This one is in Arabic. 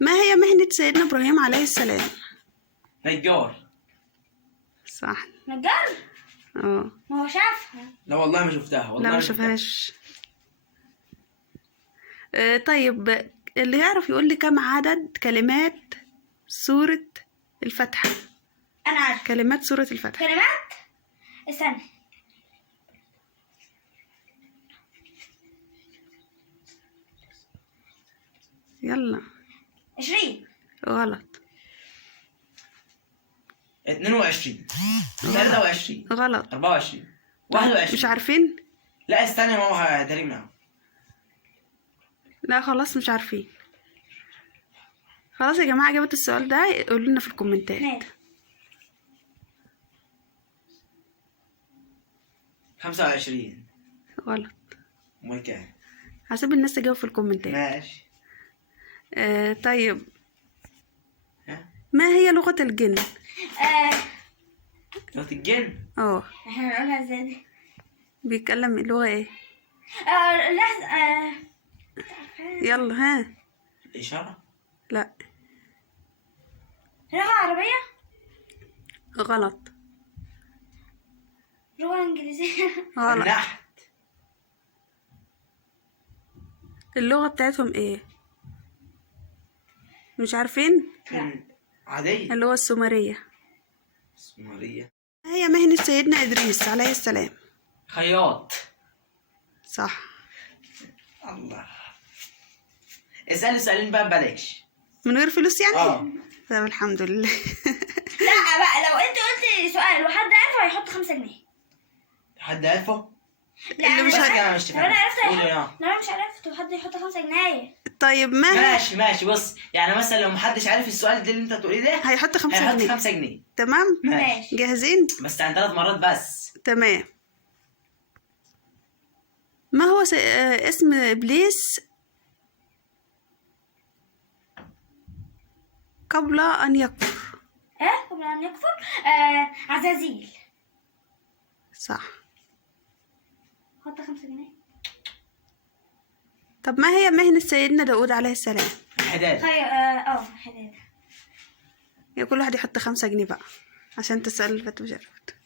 ما هي مهنة سيدنا إبراهيم عليه السلام؟ نجار. صح. نجار؟ اه. ما هو شافها. لا والله ما شفتها، والله لا ما شفتها. شافهاش. طيب اللي يعرف يقول لي كم عدد كلمات سورة الفاتحة؟ انا عارفه كلمات سورة الفاتحة. كلمات. استنى. يلا. 20. غلط. 22 23 غلط. 24 21. مش عارفين؟ لا استنى يا ماما هدري معاهم. لا خلاص مش عارفين. خلاص يا جماعة، جابت السؤال ده قولوا لنا في الكومنتات. ماشي. 25. غلط. امال كام؟ هسيب الناس تجاوب في الكومنتات. ماشي. طيب ها؟ ما هي لغة الجن؟ لغة الجن. احنا هنقولها ازاي دي؟ بيتكلم اللغة ايه؟ لحظة. يلا ها. الإشارة. لا. لغة عربية؟ غلط. لغة انجليزية؟ غلط. النحت. اللغة بتاعتهم ايه؟ مش عارفين؟ عادية. اللغة السومرية. سومرية. ما هي مهنة سيدنا إدريس عليه السلام؟ خياط. صح. الله. اسألي سؤالين بقى ببلاش. من غير فلوس يعني؟ اه. طب الحمد لله. لا بقى، لو انت قلت سؤال وحد عارفه هيحط 5 جنيه. حد عارفه؟ لا اللي مش عارف. أنا مش لو انا عرفت قولي يا. لو انا مش عرفت وحد يحط 5 جنيه. طيب ما ماشي ماشي، بص يعني مثلا لو محدش عارف السؤال ده اللي انت تقوليه ده هيحط 5 هيحط جنيه. 5 جنيه. تمام. ماشي. جاهزين؟ بس عن 3 مرات بس. تمام. ما هو اسم إبليس قبل أن يكفر؟ قبل ان يكفر. عزازيل. صح. حط 5 جنيه. طب ما هي مهنة سيدنا داود عليه السلام؟ الحداد. حداد. يا كل واحد يحط 5 جنيه بقى عشان تسأل اللي فات مش عرفت.